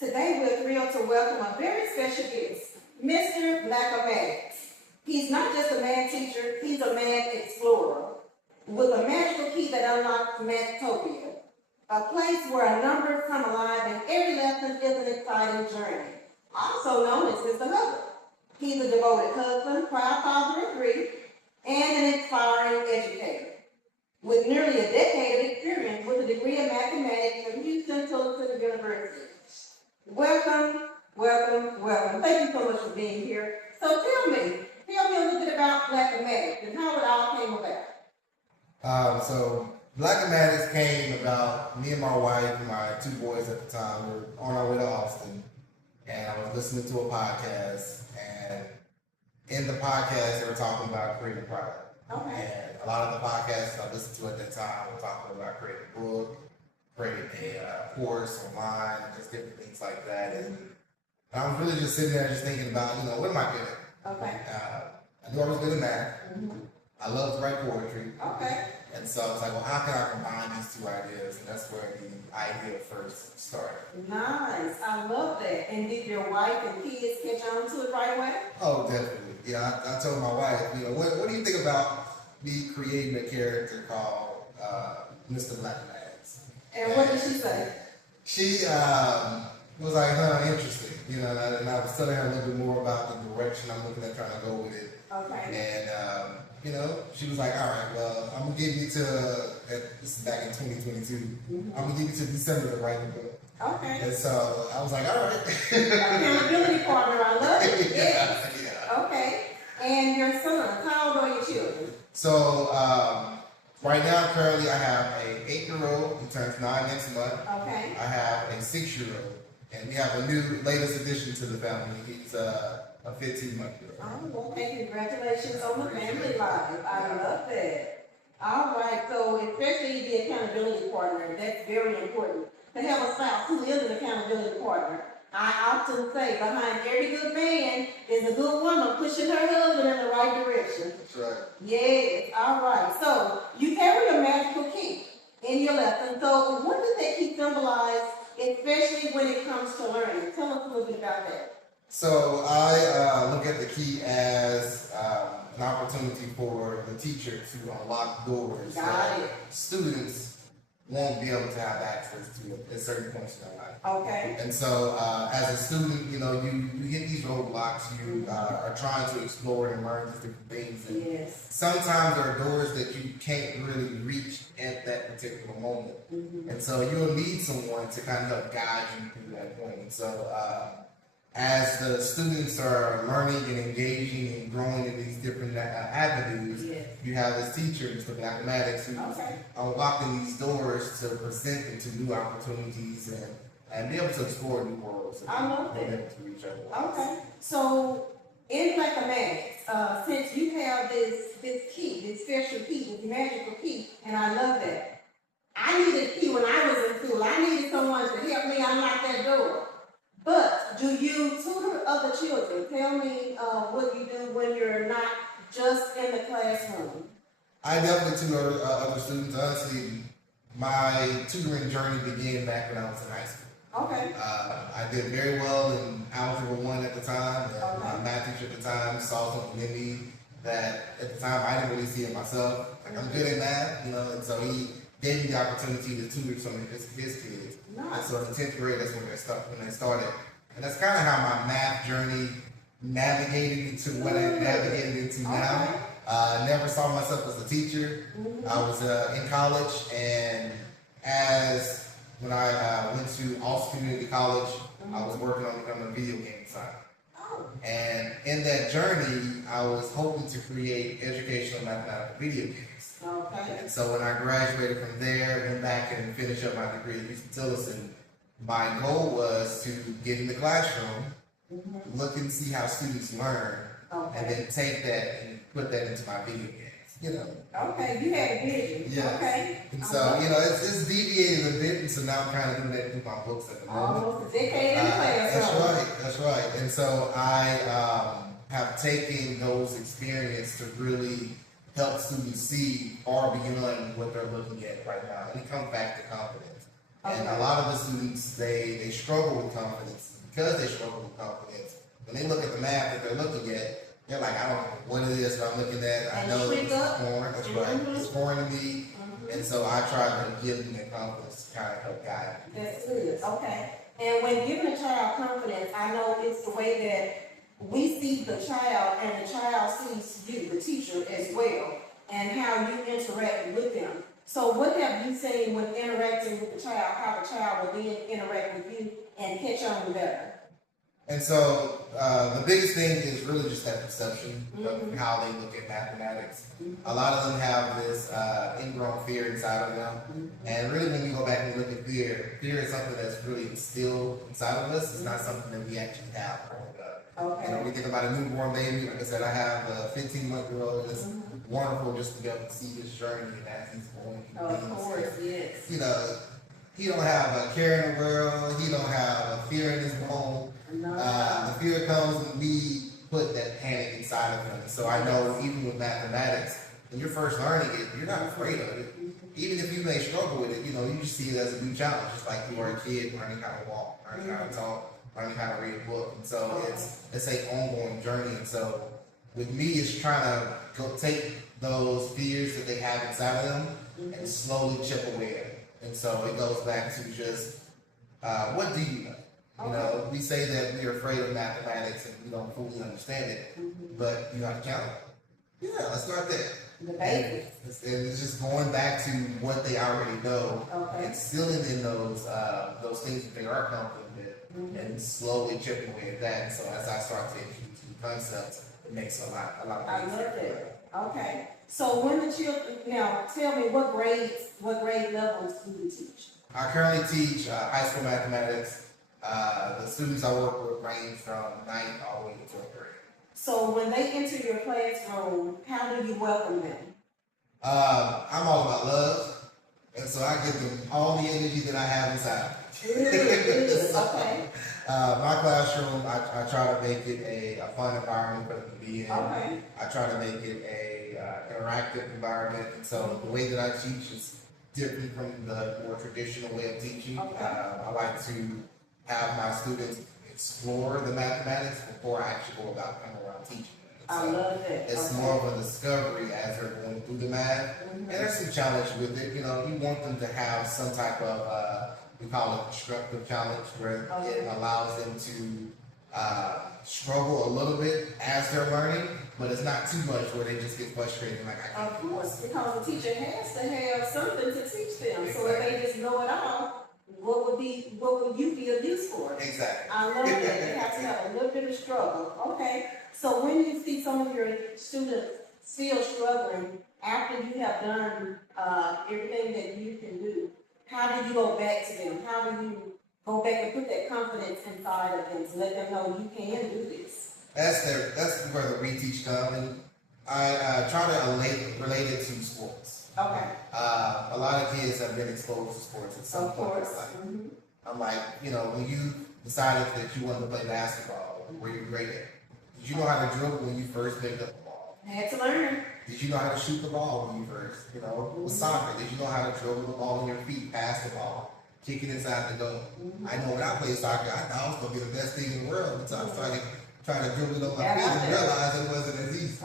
Today we're thrilled to welcome a very special guest, Mr. Blackematics. He's not just a math teacher, he's a math explorer with a magical key that unlocks Mathtopia, a place where a number come alive and every lesson is an exciting journey, also known as Mr. Hubbard. He's a devoted husband, proud father of three, and an inspiring educator. With nearly a decade of experience with a degree in mathematics from Houston Tulsa University. Welcome. Thank you so much for being here. So tell me a little bit about Blackematics and how it all came about. So Blackematics came about, me and my wife and my two boys at the time were on our way to Austin, and I was listening to a podcast, and in the podcast they were talking about creating product. Okay. And a lot of the podcasts I listened to at that time were talking about creating a book, creating a course online, and just different things like that. And I was really just sitting there just thinking about, what am I good at? Okay. I knew I was good at math. Mm-hmm. I love to write poetry. Okay. And so I was like, well, how can I combine these two ideas? And that's where the idea first started. Nice. I love that. And did your wife and kids catch on to it right away? Oh, definitely. Yeah, I told my wife, what do you think about me creating a character called Mr. Blackematics? And what did she say? She was like, interesting. And I was telling her a little bit more about the direction I'm looking at trying to go with it. Okay. And, she was like, all right, well, I'm going to give you this is back in 2022, I'm going to give you to December to write the book. Okay. And so I was like, all right. Accountability partner, I love it. Yeah. Okay. And your son, how old are your children? So, right now, currently, I have an 8-year-old who turns 9 next month. Okay. I have a 6-year-old, and we have a new latest addition to the family. He's a 15-month-old. Oh, okay. Congratulations on the family life. I love that. All right. So, especially the accountability partner, that's very important. To have a spouse who is an accountability partner. I often say behind every good man is a good woman pushing her husband in the right direction. That's right. Yes, all right. So you carry a magical key in your lesson. So what does that key symbolize, especially when it comes to learning? Tell us a little bit about that. So I look at the key as an opportunity for the teacher to unlock doors that students won't be able to have access to at certain points in their life. Okay. And so, as a student, you hit these roadblocks. You are trying to explore and learn these different things. And yes. Sometimes there are doors that you can't really reach at that particular moment. Mm-hmm. And so you'll need someone to kind of help guide you through that point. And so, as the students are learning and engaging and growing in these different avenues, yes. You have this teacher, Mr. Blackematics, who's unlocking these doors to present them to new opportunities and be able to explore new worlds. I love that. To reach other okay. So, in Blackematics, since you have this key, this special key, this magical key, and I love that. I needed a key when I was in school. I needed someone to help me unlock that door. But do you tutor other children? Tell me what you do when you're not just in the classroom. I definitely tutor other students. Honestly, my tutoring journey began back when I was in high school. Okay. I did very well in Algebra 1 at the time. And my math teacher at the time saw something in me that at the time I didn't really see in myself. Like, I'm good at math, and so he gave me the opportunity to tutor some of his kids. Nice. And so in the 10th grade, that's when they started. And that's kind of how my math journey navigated into what it navigated into now. Never saw myself as a teacher. Mm-hmm. I was in college, and when I went to Austin Community College, I was working on becoming a video game designer. And in that journey, I was hoping to create educational mathematical video games. Okay. And so when I graduated from there, went back and finished up my degree at Houston Tillerson, my goal was to get in the classroom, look and see how students learn, and then take that and put that into my video games. Okay, you had a vision. Yes. Okay. And so, it's deviated a bit, and so now I'm kind of doing that through my books at the moment. Almost a decade in the classroom. That's right. And so I have taken those experiences to really help students see far beyond what they're looking at right now. And it comes back to confidence. And a lot of the students, they struggle with confidence. Because they struggle with confidence, when they look at the math that they're looking at, they're like, I don't know what it is that I'm looking at. I know it's foreign. That's right. It's foreign to me. And so I try to give them that confidence to kind of help guide them. That's good. Okay. And when giving a child confidence, I know it's the way that we see the child and the child sees you, the teacher, as well, and how you interact with them. So what have you seen when interacting with the child, how the child will then interact with you and catch on better? And so the biggest thing is really just that perception of how they look at mathematics. A lot of them have this ingrown fear inside of them. And really when we go back and look at fear, fear is something that's really instilled inside of us. It's not something that we actually have growing up. Okay. You know, we think about a newborn baby. Like I said, I have a 15-month-old. It's wonderful just to be able to see his journey and as he's going. Of course, yes. You know, he don't have a care in the world. He don't have a fear in his home. The fear comes when we put that panic inside of him. So I know even with mathematics, when you're first learning it, you're not afraid of it. Even if you may struggle with it, you know, you just see it as a new challenge, just like you are a kid learning how to walk, learning how to talk, learning how to read a book. And so it's an ongoing journey. And so with me, it's trying to go take those fears that they have inside of them and slowly chip away at it. And so it goes back to just, what do you know? You know, we say that we're afraid of mathematics and we don't fully understand it, but you know how to count? Yeah, let's start there. The basics. And it's just going back to what they already know and instilling in those things that they are confident with and slowly chipping away at that. And so as I start to introduce new concepts, it makes a lot I love easier. that. Okay. So when the children, now tell me what grade levels do you teach? I currently teach high school mathematics. The students I work with range from 9th all the way to 12th grade. So when they enter your classroom, how do you welcome them? I'm all about love, and so I give them all the energy that I have inside. Good. Okay. My classroom, I try to make it a fun environment for them to be in. Okay. I try to make it a interactive environment, and so the way that I teach is different from the more traditional way of teaching. Okay. I like to have my students explore the mathematics before I actually go about coming around teaching them. I love that. It's more of a discovery as they're going through the math. And there's some challenge with it. You know, you want them to have some type of, we call it constructive challenge, where it allows them to struggle a little bit as they're learning, but it's not too much where they just get frustrated like, I can't. Of course, because the teacher has to have something to teach them. So if they just know it all, what would you be of use for? Exactly. I love that. They have to have a little bit of struggle. Okay. So when you see some of your students still struggling after you have done everything that you can do, how do you go back to them? How do you go back and put that confidence inside of them to let them know you can do this? That's where the reteach comes, and I try to relate it to sports. Okay. A lot of kids have been exposed to sports at some point in life. I'm like, you know, when you decided that you wanted to play basketball, were you great at it? Did you know how to dribble when you first picked up the ball? Had to learn. Did you know how to shoot the ball when you first, you know, with soccer? Did you know how to dribble the ball on your feet, pass the ball, kick it inside the goal? I know when I played soccer, I thought I was going to be the best thing in the world until I started trying to dribble it on my feet and realize it wasn't as easy.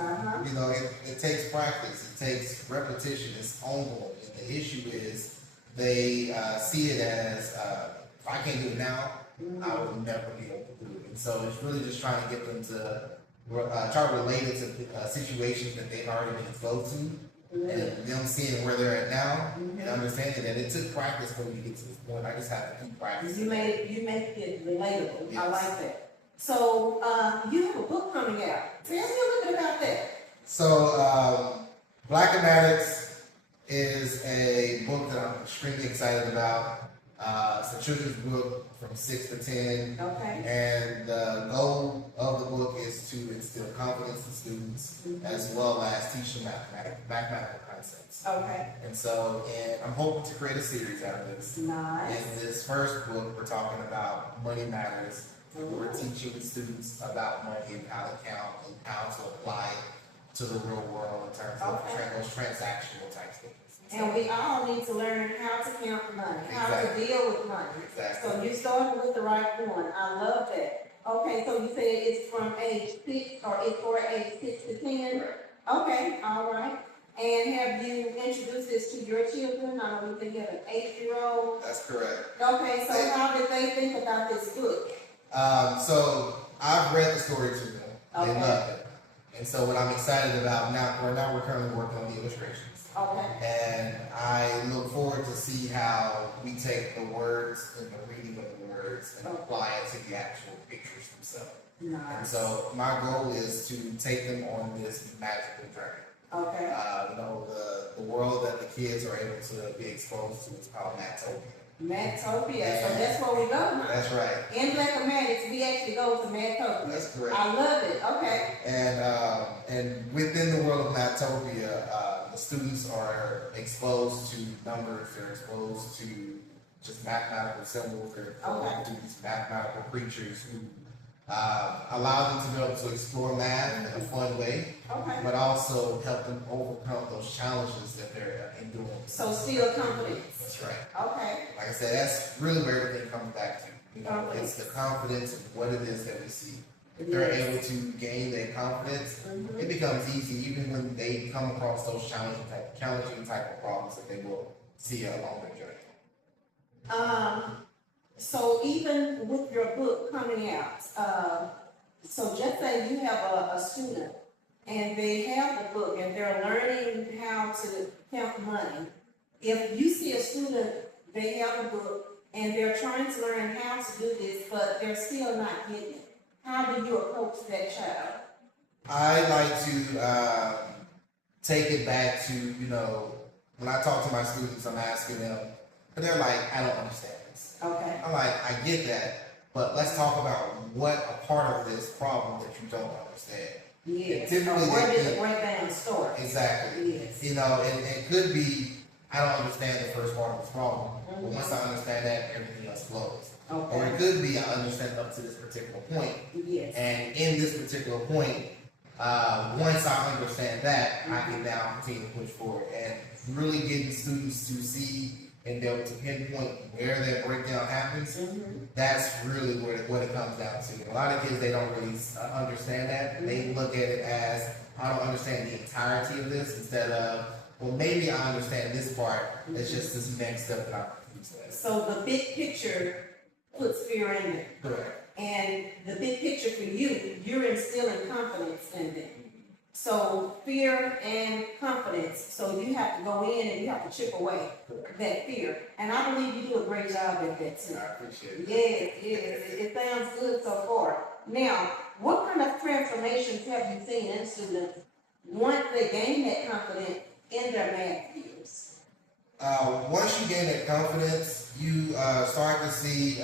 You know, it takes practice, it takes repetition, it's ongoing. And the issue is they see it as, if I can't do it now, I will never be able to do it. And so it's really just trying to get them to try to relate it to situations that they've already been exposed to, and them seeing where they're at now, and understanding that it took practice for me to get to this point. I just have to keep practicing. You make it relatable. Yes. I like that. So you have a book coming out. Tell me a little bit about that. So Blackematics is a book that I'm extremely excited about. It's a children's book from 6 to 10. Okay. And the goal of the book is to instill confidence in students as well as teach them mathematical concepts. Okay. And so, I'm hoping to create a series out of this. Nice. In this first book, we're talking about money matters. We're teaching students about money and how to count and how to apply it to the real world in terms of those transactional type things. And we all need to learn how to count money, how to Exactly. deal with money. Exactly. So you started with the right one. I love that. Okay, so you said it's from age 6 or it's for age 6 to 10? Right. Okay, all right. And have you introduced this to your children? I know you think you have an 8-year-old. That's correct. Okay, so how did they think about this book? So I've read the story to them. They Okay. loved it. And so what I'm excited about now, we're currently working on the illustrations. Okay. And I look forward to see how we take the words and the reading of the words and apply it to the actual pictures themselves. Nice. And so my goal is to take them on this magical journey. Okay. The world that the kids are able to be exposed to is called Matopia. Matopia. So that's where we go now. That's right. In Blackematics, we actually go to Matopia. That's correct. I love it. Okay. And within the world of Matopia, the students are exposed to numbers. They're exposed to just mathematical symbols. They're exposed to these mathematical creatures who allow them to be able to explore math in a fun way, but also help them overcome those challenges that they're enduring. So still confidence. That's right. Okay. Like I said, that's really where everything comes back to. It's the confidence in what it is that we see. If they're able to gain their confidence, it becomes easy even when they come across those challenging type of problems that they will see along their journey. So even with your book coming out, so just say you have a student and they have the book and they're learning how to count money. If you see a student, they have a book and they're trying to learn how to do this, but they're still not getting it, how do you approach that child? I like to take it back to, when I talk to my students, I'm asking them, and they're like, I don't understand this. Okay. I'm like, I get that, but let's talk about what a part of this problem that you don't understand. Yes. Typically, Where did the breakdown start? Exactly. Yes. And it could be, I don't understand the first part of this problem, but once I understand that, everything else flows. Okay. Or it could be, I understand up to this particular point. Yes. And in this particular point, once I understand that, I can now continue to push forward. And really getting students to see and be able to pinpoint where that breakdown happens, that's really what it comes down to. A lot of kids, they don't really understand that. They look at it as, I don't understand the entirety of this, instead of, well, maybe I understand this part, it's just this next step that I'm confused with. So the big picture puts fear in it. Correct. And the big picture for you, you're instilling confidence in them. So fear and confidence. So you have to go in and you have to chip away that fear. And I believe you do a great job at that too. I appreciate it. Yes. It sounds good so far. Now, what kind of transformations have you seen in students once they gain that confidence in their math skills? Once you gain that confidence, you start to see,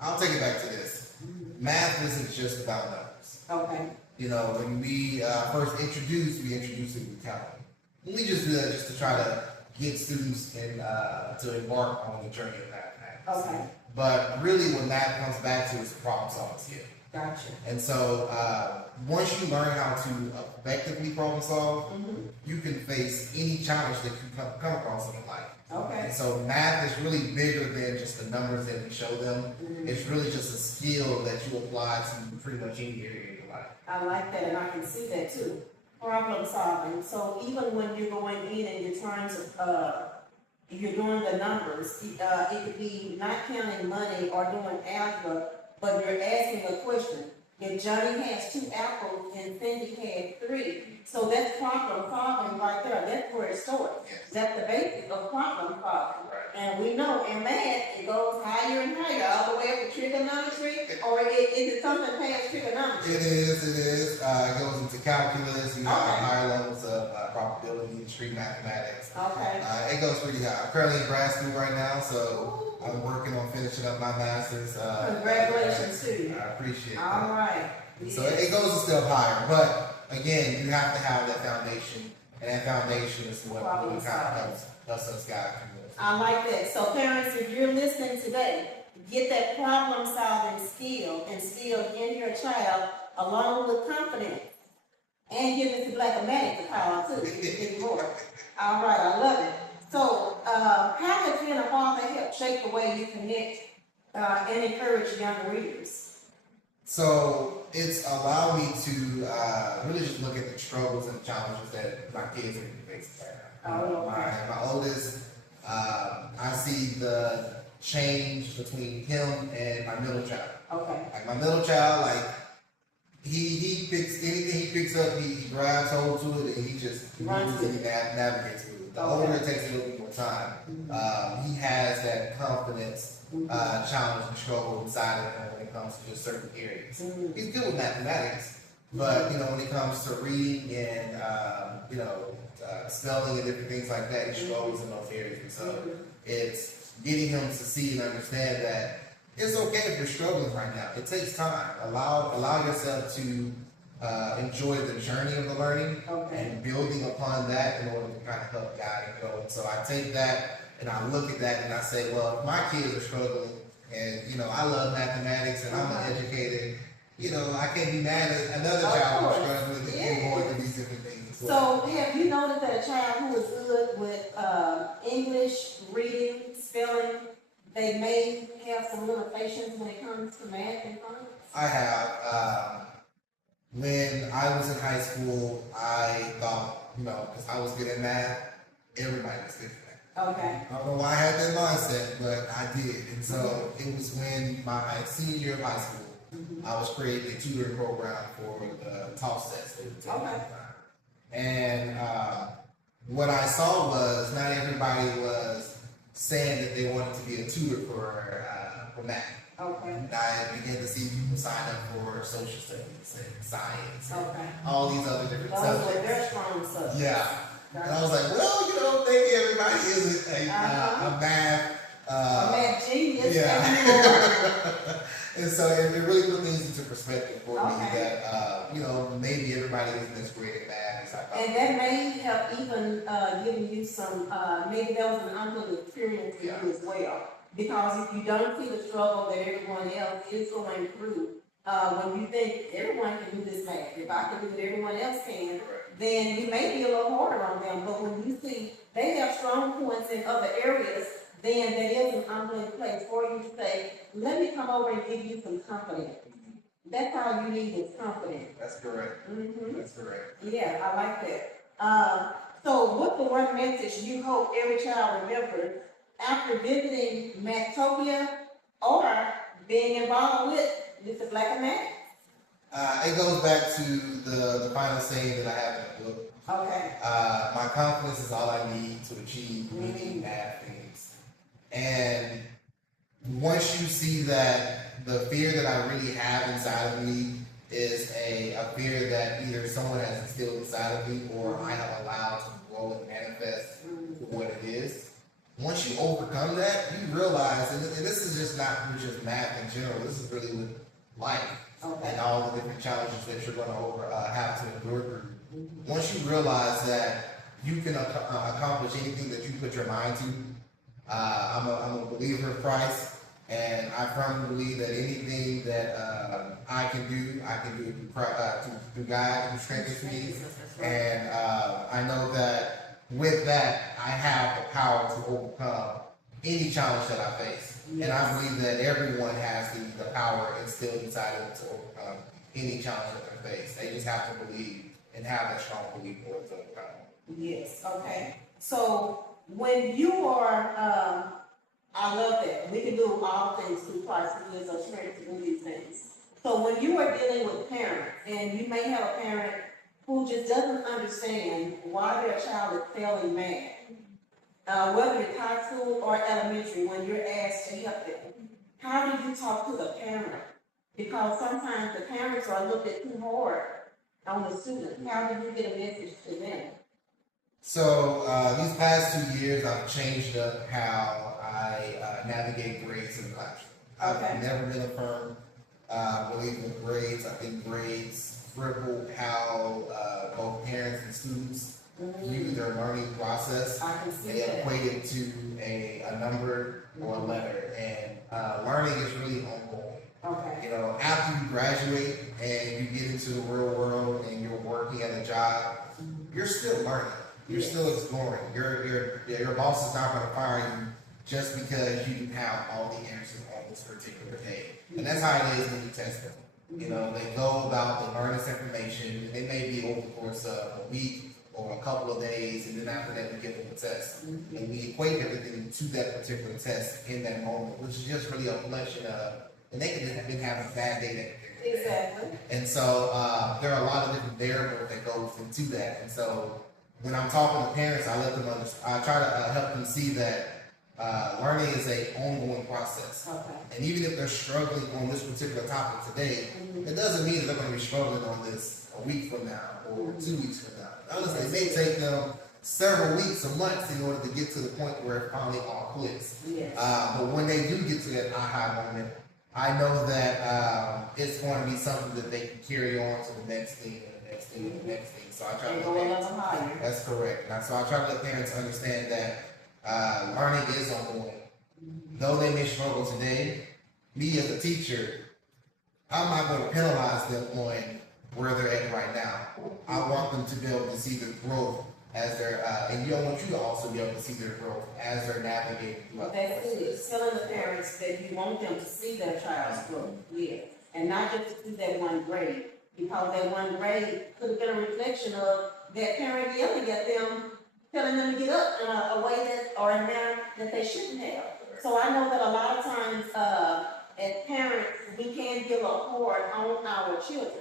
I'll take it back to this. Math isn't just about numbers. Okay. When we first introduce it with talent. We just do that just to try to get students to embark on the journey of mathematics. Okay. But really what math comes back to is problem solving skill. Gotcha. And so once you learn how to effectively problem solve, you can face any challenge that you come across in life. Okay. And so math is really bigger than just the numbers that we show them. It's really just a skill that you apply to pretty much any area of your life. I like that, and I can see that too. Problem solving. So even when you're going in and you're trying to, you're doing the numbers, it could be not counting money or doing algebra, but you're asking a question. If Johnny has 2 apples and Cindy had 3, so that's problem solving right there. That's where it starts. Yes. That's the basic of problem solving. Right. And we know in math, it goes higher and higher, all the way up to trigonometry, or is it something past trigonometry? It is. It goes into calculus. You have Okay. higher levels of probability, street mathematics. Okay. It goes pretty high. I'm currently in grad school right now, so I'm working on finishing up my master's. Congratulations to you. I appreciate All that. right. So it goes a step higher, but again, you have to have that foundation, and that foundation is what really kind of helps us guide through this. I like that. So parents, if you're listening today, get that problem solving skill instilled in your child along with confidence. And give Mr. Blackematics a call too, if you get more. All right, I love it. So, how has being a father helped shape the way you connect and encourage younger readers? So it's allowed me to really just look at the struggles and challenges that my kids are facing right now. Oh, okay. My oldest, I see the change between him and my middle child. Okay. Like my middle child, like he picks anything he picks up, he grabs hold to it and he just Runs moves and he navigates with it. The Okay. older it takes a little bit more time, he has that confidence challenge and struggle inside of him when it comes to just certain areas. He's good with mathematics, but when it comes to reading and spelling and different things like that, he struggles in those areas. And so it's getting him to see and understand that it's okay if you're struggling right now. It takes time. Allow yourself to enjoy the journey of the learning and building upon that in order to kind of help guide and go. And so I take that and I look at that and I say, well, if my kids are struggling and, I love mathematics and I'm an educator, I can't be mad at another child who's struggling and going through these different things as well. So, have you noticed that a child who is good with English, reading, spelling, they may have some limitations when it comes to math and science? I have. When I was in high school, I thought, because I was good at math, everybody was good at math. Okay. I don't know why I had that mindset, but I did. And so it was when my senior year of high school, I was creating a tutoring program for the TOEFL test. And what I saw was not everybody was saying that they wanted to be a tutor for math. Okay. And I began to see people sign up for social studies and science Okay. and all these other different Those subjects. were very strong subjects. Yeah. And I was like, well, maybe everybody isn't a math. A math genius. Yeah. And so it really put things into perspective for me that, maybe everybody isn't as great at math as I thought. And that may have even given you some, maybe that was an unpleasant experience for you as well. Because if you don't see the struggle that everyone else is going through, when you think everyone can do this math, if I can do it, everyone else can, then you may be a little harder on them. But when you see they have strong points in other areas, then there is an unpleasant place for you to say, let me come over and give you some confidence. That's all you need is confidence. That's correct. That's correct. Yeah, I like that. So what's the one message you hope every child remembers after visiting Matopia or being involved with Mr. Blackematics? It goes back to the final saying that I have in the book. Okay. My confidence is all I need to achieve many math things. And once you see that the fear that I really have inside of me is a fear that either someone has instilled inside of me or I have allowed to grow and manifest for what it is. Once you overcome that, you realize, and this is just not just math in general, this is really with life and all the different challenges that you're going to have to endure through. Once you realize that you can accomplish anything that you put your mind to, I'm a believer of Christ, and I firmly believe that anything that I can do through God who strengthens me. And I know that with that, I have the power to overcome any challenge that I face. Yes. And I believe that everyone has the power instilled inside them to overcome any challenge that they face. They just have to believe and have that strong belief for it to overcome. Yes, okay. So when you are, I love that. We can do all things through Christ who gives us strength to do these things. So when you are dealing with parents, and you may have a parent who just doesn't understand why their child is failing math, whether it's high school or elementary, when you're asked to help them, how do you talk to the parent? Because sometimes the parents are a little bit too hard on the students. How do you get a message to them? So these past 2 years, I've changed up how I navigate grades in the classroom. I've never been a firm believer in grades. I think grades cripple how both parents and students view their learning process. I can see they that. equate it to a number or a letter, and learning is really ongoing. Okay. You know, after you graduate and you get into the real world and you're working at a job, you're still learning. You're still exploring. Your boss is not going to fire you just because you didn't have all the answers on this particular day. And that's how it is when you test them. You know, they go about the learning this information, and it may be over the course of a week or a couple of days, and then after that we give them a test. And we equate everything to that particular test in that moment, which is just really a reflection of, and they could have been having a bad day that particular day. Exactly. And so there are a lot of different variables that goes into that. And so when I'm talking to parents, I let them I try to help them see that learning is a ongoing process. Okay. And even if they're struggling on this particular topic today, it doesn't mean that they're going to be struggling on this a week from now or 2 weeks from now. Honestly, it may take them several weeks or months in order to get to the point where it finally all clicks. Yes. But when they do get to that aha moment, I know that it's going to be something that they can carry on to the next thing and the next thing and the next thing. So I try And to go a little higher. That's correct. And so I try to let parents understand that learning is ongoing. Though they may struggle today, me as a teacher, I'm not going to penalize them on where they're at right now. I want them to be able to see the growth as they're, and I want you to also be able to see their growth as they're navigating throughout the That's process. it. It's telling the parents that you want them to see their child's growth, yeah, and not just to see that one grade, because that one grade could have been a reflection of that parent yelling at them, telling them to get up in a way that, or a manner that they shouldn't have. So I know that a lot of times, as parents, we can get a hard on our children.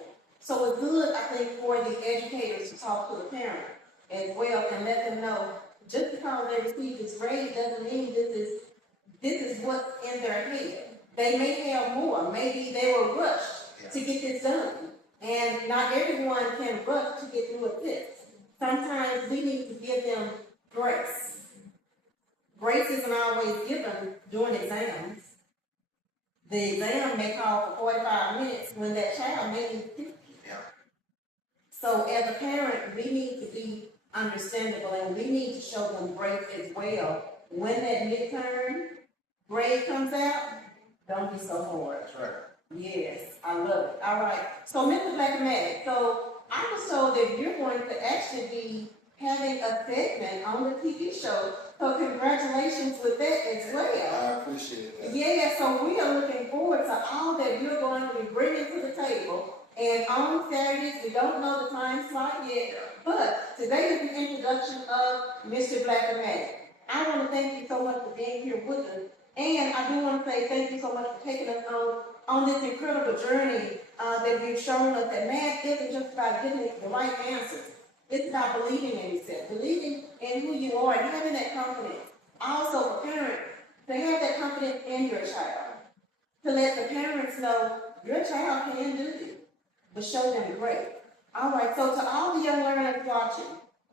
So it's good, I think, for the educators to talk to the parent as well and let them know, just because they received this grade doesn't mean this is what's in their head. They may have more. Maybe they were rushed to get this done. And not everyone can rush to get through a test. Sometimes we need to give them grace. Grace isn't always given during exams. The exam may call for 45 minutes when that child may need 50. Yeah. So as a parent, we need to be understandable and we need to show them grace as well. When that midterm grade comes out, don't be so hard. That's right. Yes, I love it. All right. So Mr. Blackematics, so I was told that you're going to actually be having a segment on the TV show. So congratulations with that as well. I appreciate that. Yeah, so we are looking forward to all that you're going to be bringing to the table. And on Saturdays, we don't know the time slot yet, but today is the introduction of Mr. Blackematics. I want to thank you so much for being here with us. And I do want to say thank you so much for taking us on this incredible journey that you've shown us that math isn't just about getting the right answers. It's about believing in yourself, believing in who you are and having that confidence. Also for parents, to have that confidence in your child. To let the parents know your child can do this, but show them great. All right, so to all the young learners watching,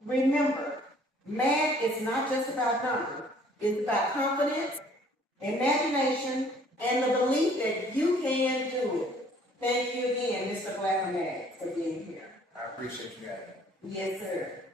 remember, math is not just about numbers. It's about confidence, imagination, and the belief that you can do it. Thank you again, Mr. Blackematics, for being here. I appreciate you guys. Yes, sir.